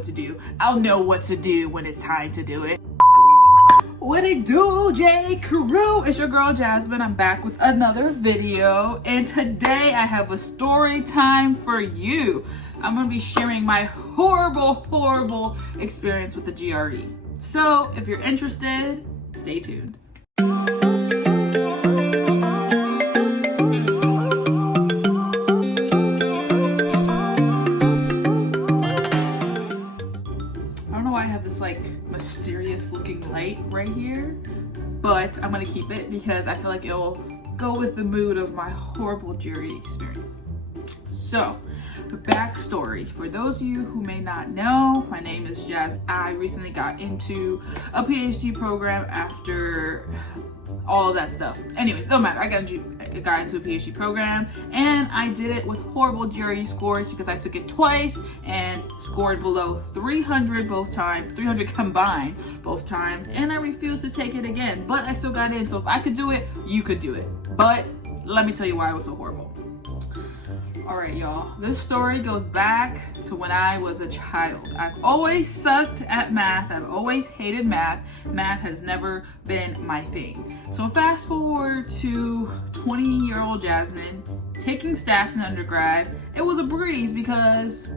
what to do. I'll know what to do when it's time to do it. What it do, J Crew? It's your girl Jasmine. I'm back with another video, and today I have a story time for you. I'm gonna be sharing my horrible experience with the GRE. So if you're interested, stay tuned. I have this like mysterious looking light right here, but I'm gonna keep it because I feel like it'll go with the mood of my horrible GRE experience. So, the backstory. For those of you who may not know, my name is Jazz. I recently got into a PhD program after all of that stuff. Anyways, don't matter. I got into a PhD program, and I did it with horrible GRE scores because I took it twice and scored below 300 both times, 300 combined both times, and I refused to take it again, but I still got in. So if I could do it, you could do it. But let me tell you why it was so horrible. All right, y'all, this story goes back to when I was a child. I've always sucked at math. I've always hated math. Math has never been my thing. So fast forward to 20-year-old Jasmine taking stats in undergrad. It was a breeze because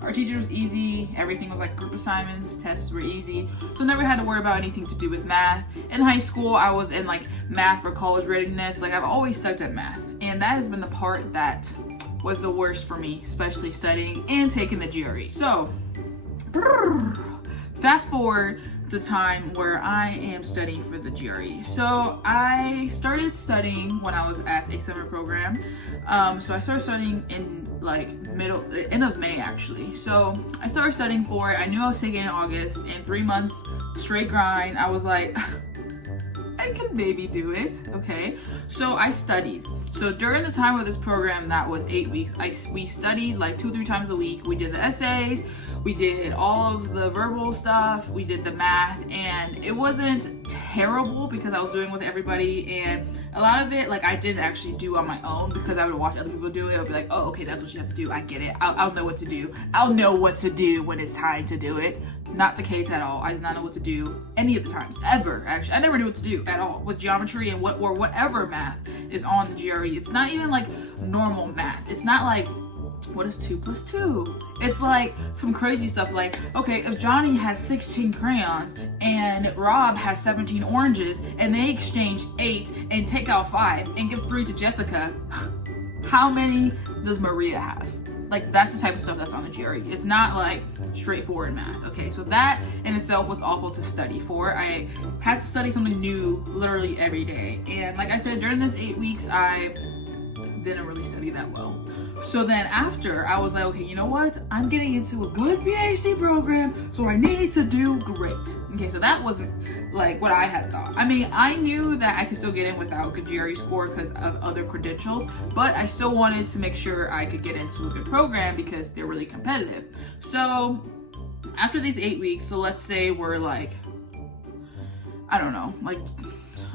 our teacher was easy. Everything was like group assignments, tests were easy. So never had to worry about anything to do with math. In high school, I was in like math for college readiness. Like I've always sucked at math. And that has been the part that was the worst for me, especially studying and taking the GRE. So fast forward the time where I am studying for the GRE. So I started studying when I was at a summer program. So I started studying in like end of May actually. So I started studying for it. I knew I was taking it in August, and 3 months straight grind. I was like, I can maybe do it, okay? So I studied. So during the time of this program, that was 8 weeks, we studied like 2-3 times a week. We did the essays, we did all of the verbal stuff, we did the math, and it wasn't terrible because I was doing it with everybody, and a lot of it like I didn't actually do on my own because I would watch other people do it. I would be like, oh, okay, that's what you have to do. I get it. I'll know what to do. I'll know what to do when it's time to do it. Not the case at all. I did not know what to do any of the times, ever, actually. I never knew what to do at all with geometry and whatever math is on the GRE. It's not even like normal math. It's not like, what is 2 + 2? It's like some crazy stuff like, okay, if Johnny has 16 crayons and Rob has 17 oranges and they exchange 8 and take out 5 and give 3 to Jessica, how many does Maria have? Like, that's the type of stuff that's on the GRE. It's not like straightforward math. Okay, so that in itself was awful to study for. I had to study something new literally every day. And like I said, during this 8 weeks, I didn't really study that well. So then after, I was like, okay, you know what? I'm getting into a good PhD program, so I need to do great. Okay, so that wasn't like what I had thought. I mean, I knew that I could still get in without a good GRE score because of other credentials, but I still wanted to make sure I could get into a good program because they're really competitive. So after these 8 weeks, so let's say we're like, I don't know, like,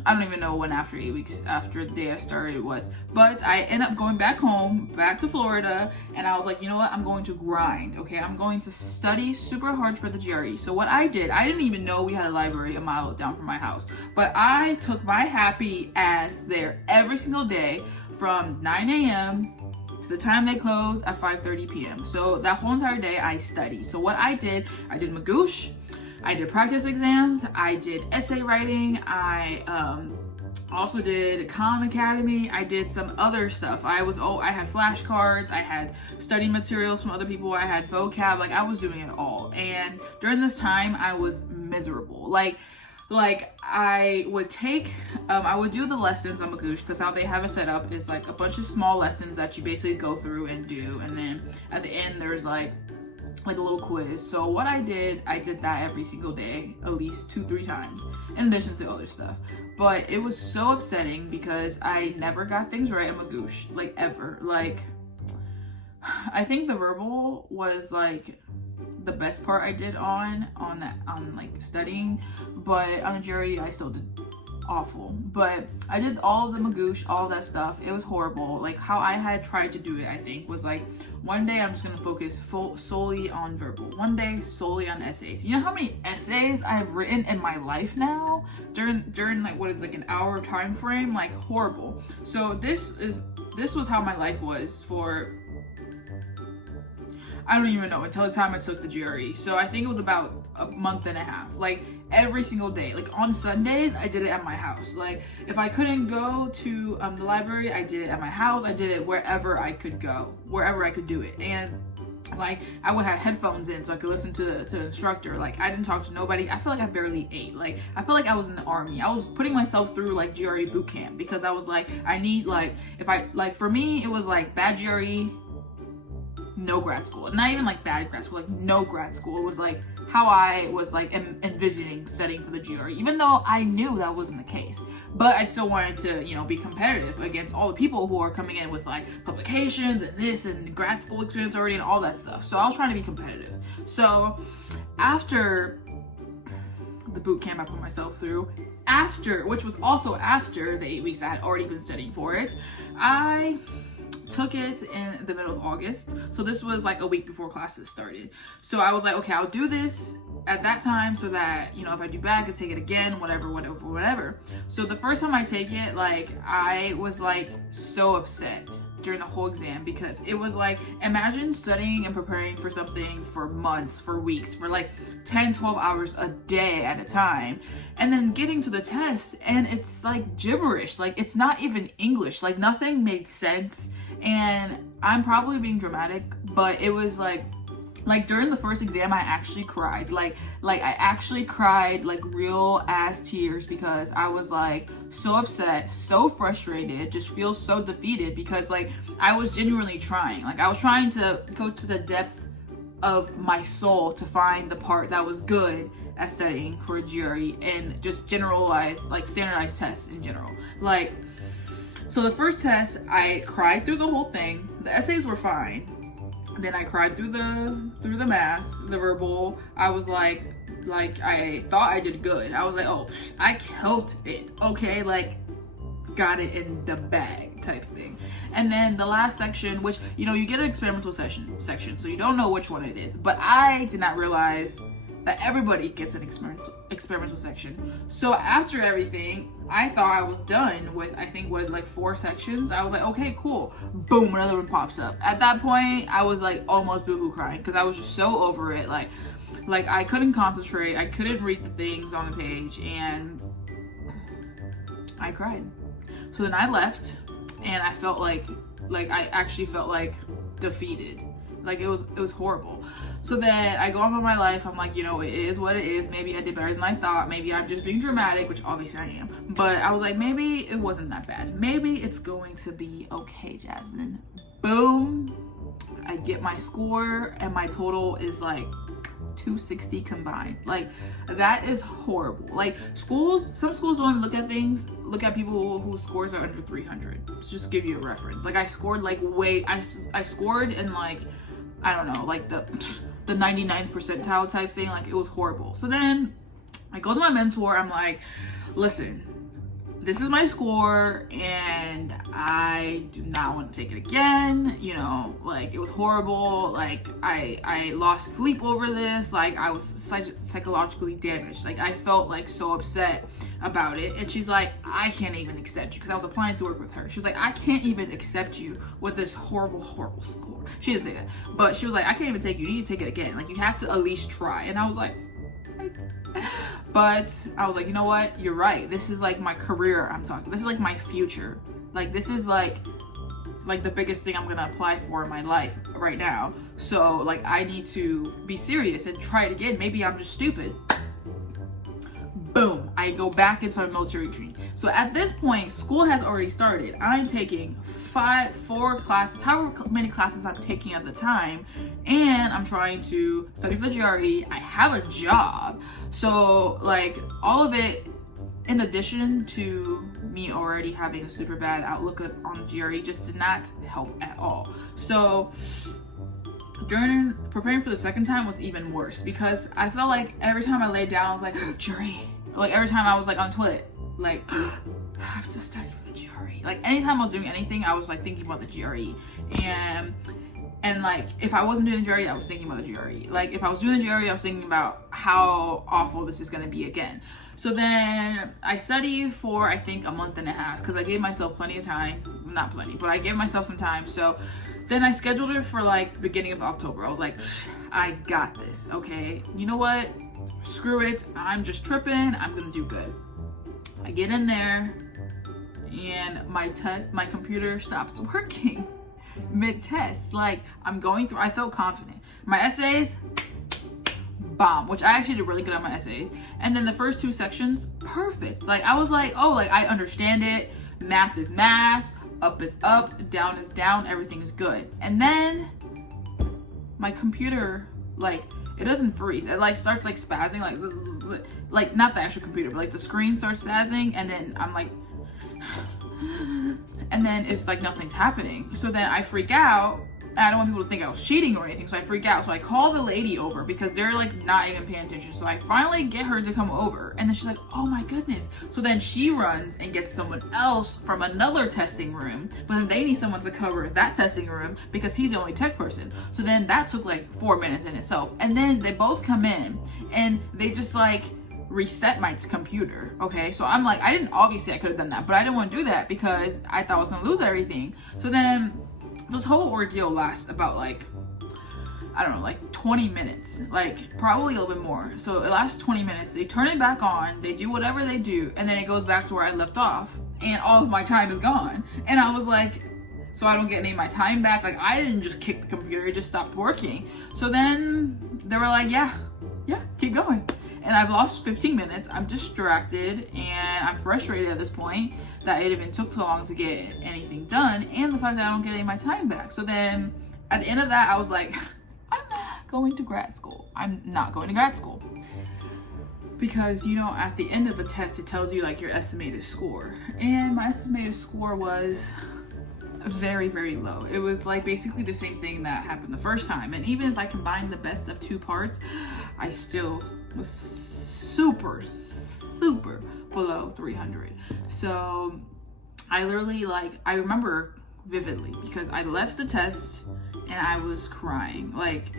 I don't even know when after 8 weeks after the day I started it was, but I ended up going back home, back to Florida, and I was like, you know what, I'm going to grind, okay? I'm going to study super hard for the GRE. So what I did, I didn't even know we had a library a mile down from my house, but I took my happy ass there every single day from 9 a.m. to the time they close at 5:30 p.m. So that whole entire day I studied. So what I did Magoosh, I did practice exams, I did essay writing, I also did Khan Academy, I did some other stuff. I had flashcards, I had study materials from other people, I had vocab, like I was doing it all. And during this time, I was miserable. Like I would take, I would do the lessons on Magoosh because how they have it set up is like a bunch of small lessons that you basically go through and do. And then at the end, there's like a little quiz. So what I did that every single day, at least 2-3 times, in addition to other stuff. But it was so upsetting because I never got things right in Magoosh, like ever. Like, I think the verbal was like the best part I did on like studying, but on the jury I still did awful. But I did all of the Magoosh, all of that stuff. It was horrible. Like how I had tried to do it, I think, was like one day I'm just gonna focus solely on verbal, one day solely on essays. You know how many essays I've written in my life now during like what is like an hour time frame? Like horrible. So this was how my life was for, I don't even know, until the time I took the GRE. So I think it was about a month and a half. Like every single day. Like on Sundays, I did it at my house. Like if I couldn't go to the library, I did it at my house. I did it wherever I could go, wherever I could do it. And like I would have headphones in so I could listen to the instructor. Like I didn't talk to nobody. I feel like I barely ate. Like I felt like I was in the army. I was putting myself through like GRE boot camp because I was like, I need like, if I like, for me it was like bad GRE, no grad school. Not even like bad grad school, like no grad school. It was like how I was like envisioning studying for the GRE, even though I knew that wasn't the case. But I still wanted to, you know, be competitive against all the people who are coming in with like publications and this and grad school experience already and all that stuff. So I was trying to be competitive. So after the boot camp I put myself through, which was also after the 8 weeks I had already been studying for it, I took it in the middle of August. So this was like a week before classes started. So I was like, okay, I'll do this at that time so that, you know, if I do bad, I can take it again, whatever. So the first time I take it, like I was like so upset during the whole exam because it was like, imagine studying and preparing for something for months, for weeks, for like 10-12 hours a day at a time, and then getting to the test and it's like gibberish. Like it's not even English. Like nothing made sense. And I'm probably being dramatic, but it was like during the first exam I actually cried. Like I actually cried like real ass tears because I was like so upset, so frustrated, just feel so defeated because like I was genuinely trying. Like I was trying to go to the depth of my soul to find the part that was good at studying for a GRE and just generalized, like standardized tests in general. Like, so the first test, I cried through the whole thing. The essays were fine. Then I cried through the math, the verbal. I was like I thought I did good. I was like, oh, I killed it. Okay, like got it in the bag type thing. And then the last section, which, you know, you get an experimental section, so you don't know which one it is. But I did not realize that everybody gets an experimental section. So after everything, I thought I was done with, I think was like 4 sections. I was like, okay, cool. Boom, another one pops up. At that point, I was like almost boo-hoo crying because I was just so over it. Like I couldn't concentrate. I couldn't read the things on the page and I cried. So then I left and I felt like I actually felt like defeated. Like it was horrible. So then I go on with my life. I'm like, you know, it is what it is. Maybe I did better than I thought. Maybe I'm just being dramatic, which obviously I am. But I was like, maybe it wasn't that bad. Maybe it's going to be okay, Jasmine. Boom. I get my score and my total is like 260 combined. Like that is horrible. Like some schools don't even look at people whose scores are under 300. To just give you a reference. Like I scored like I scored in like, I don't know, like the 99th percentile type thing. Like it was horrible. So then I go to my mentor. I'm like, listen, this is my score and I do not want to take it again. You know, like it was horrible. Like I lost sleep over this. Like I was psychologically damaged. Like I felt like so upset about it. And she's like, I can't even accept you, because I was applying to work with her. She was like, I can't even accept you with this horrible score. She didn't say that, but she was like, I can't even take you. You need to take it again. Like you have to at least try. And I was like, but I was like, you know what? You're right. This is like my career I'm talking. This is like my future. Like this is like the biggest thing I'm gonna apply for in my life right now. So like I need to be serious and try it again. Maybe I'm just stupid. Boom, I go back into my military training. So at this point, school has already started. I'm taking 4 classes, however many classes I'm taking at the time, and I'm trying to study for the GRE. I have a job. So like all of it, in addition to me already having a super bad outlook on the GRE, just did not help at all. So during preparing for the second time was even worse, because I felt like every time I laid down, I was like, oh, GRE. Like every time I was like on the toilet, like I have to study for the GRE. Like anytime I was doing anything, I was like thinking about the GRE. And And like, if I wasn't doing the GRE, I was thinking about the GRE. Like, if I was doing the GRE, I was thinking about how awful this is gonna be again. So then I studied for, I think, a month and a half, because I gave myself plenty of time. Not plenty, but I gave myself some time. So then I scheduled it for like beginning of October. I was like, I got this, okay? You know what? Screw it. I'm just tripping. I'm gonna do good. I get in there, and my computer stops working mid-test. Like, I'm going through, I felt confident. My essays, bomb, which I actually did really good on my essays. And then the first 2 sections, perfect. Like, I was like, oh, like, I understand it. Math is math, up is up, down is down, everything is good. And then my computer, like, it doesn't freeze. It like starts like spazzing, like not the actual computer, but like the screen starts spazzing, and then I'm like, and then it's like nothing's happening. So then I freak out. I don't want people to think I was cheating or anything, so I freak out. So I call the lady over because they're like not even paying attention. So I finally get her to come over, and then she's like, oh my goodness. So then she runs and gets someone else from another testing room, but then they need someone to cover that testing room because he's the only tech person. So then that took like 4 minutes in itself. And then they both come in and they just like reset my computer. Okay, so I'm like, obviously I could have done that, but I didn't want to do that because I thought I was gonna lose everything. So then this whole ordeal lasts about like, I don't know, like 20 minutes, like probably a little bit more. So it lasts 20 minutes. They turn it back on, they do whatever they do, and then it goes back to where I left off, and all of my time is gone. And I was like, so I don't get any of my time back. Like, I didn't just kick the computer, it just stopped working. So then they were like, yeah, keep going. And I've lost 15 minutes. I'm distracted and I'm frustrated at this point that it even took so long to get anything done, and the fact that I don't get any of my time back. So then at the end of that, I was like, I'm not going to grad school. I'm not going to grad school. Because, you know, at the end of the test, it tells you like your estimated score. And my estimated score was very, very low. It was like basically the same thing that happened the first time. And even if I combined the best of 2 parts, I still was super below 300. So I literally, like, I remember vividly because I left the test and I was crying, like,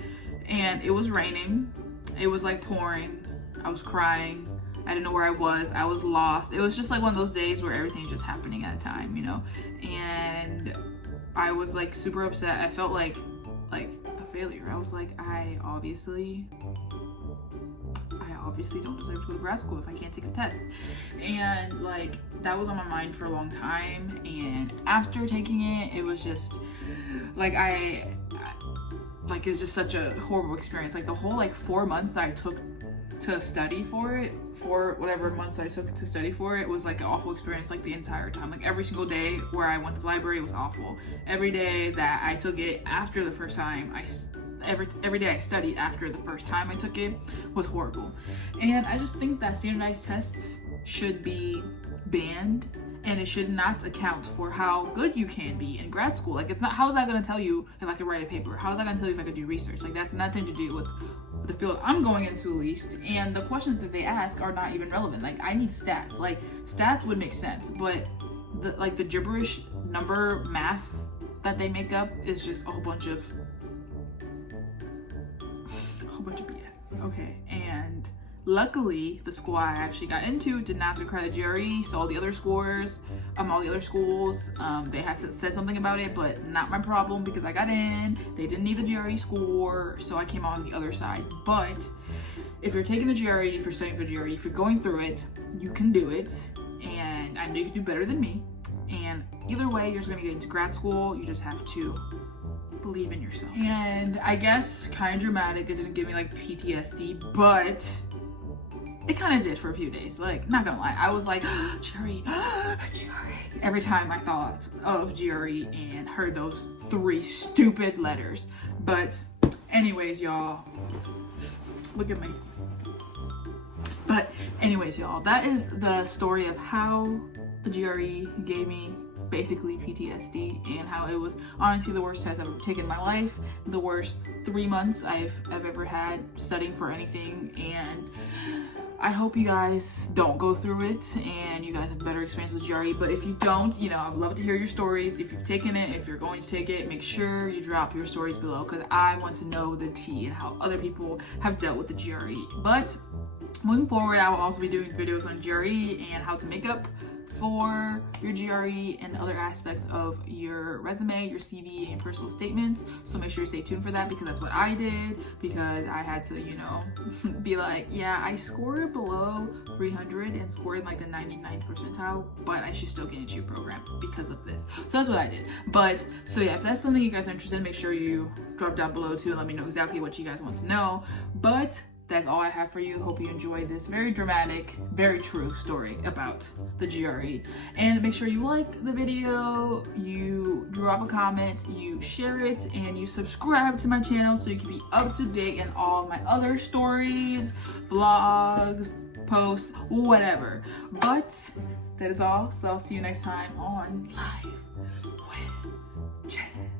and it was raining, it was like pouring, I was crying, I didn't know where I was lost. It was just like one of those days where everything's just happening at a time, you know. And I was like super upset. I felt like a failure. I was like, I obviously don't deserve to go to grad school if I can't take a test. And like, that was on my mind for a long time. And after taking it, it was just like, it's just such a horrible experience. Like the whole like 4 months that I took to study for it, for whatever months I took to study for it, was like an awful experience. Like the entire time, like every single day where I went to the library was awful. Every day that I took it after the first time, every day I studied after the first time I took it was horrible. And I just think that standardized tests should be banned, and it should not account for how good you can be in grad school. Like, it's not, how is that going to tell you if I could write a paper? How is that going to tell you if I could do research? Like, that's nothing to do with the field I'm going into, at least. And the questions that they ask are not even relevant. Like, I need stats. Like, stats would make sense, but the gibberish number math that they make up is just a whole bunch of BS. Okay, and luckily the school I actually got into did not require the GRE, so all the other schools, they had said something about it, but not my problem because I got in. They didn't need the GRE score, so I came out on the other side. But if you're taking the GRE, if you're studying for the GRE, if you're going through it, you can do it, and I know you can do better than me. And either way, you're just gonna get into grad school. You just have to believe in yourself. And I guess kind of dramatic, it didn't give me like PTSD, but it kind of did for a few days. Like, not gonna lie, I was like, GRE, GRE, every time I thought of GRE and heard those 3 stupid letters. But anyways, y'all, look at me. But anyways, y'all, that is the story of how the GRE gave me basically PTSD, and how it was honestly the worst test I've ever taken in my life, the worst 3 months I've ever had studying for anything. And I hope you guys don't go through it and you guys have a better experience with GRE. But if you don't, you know, I'd love to hear your stories. If you've taken it, if you're going to take it, make sure you drop your stories below, because I want to know the tea and how other people have dealt with the GRE. But moving forward, I will also be doing videos on GRE and how to make up for your GRE and other aspects of your resume, your CV, and personal statements. So make sure you stay tuned for that, because that's what I did, because I had to, you know, be like, yeah, I scored below 300 and scored in like the 99th percentile, but I should still get into your program because of this. So that's what I did. But so yeah, if that's something you guys are interested in, make sure you drop down below too and let me know exactly what you guys want to know. But that's all I have for you. Hope you enjoyed this very dramatic, very true story about the GRE. And make sure you like the video, you drop a comment, you share it, and you subscribe to my channel so you can be up to date in all my other stories, vlogs, posts, whatever. But that is all. So I'll see you next time on Live with Jen.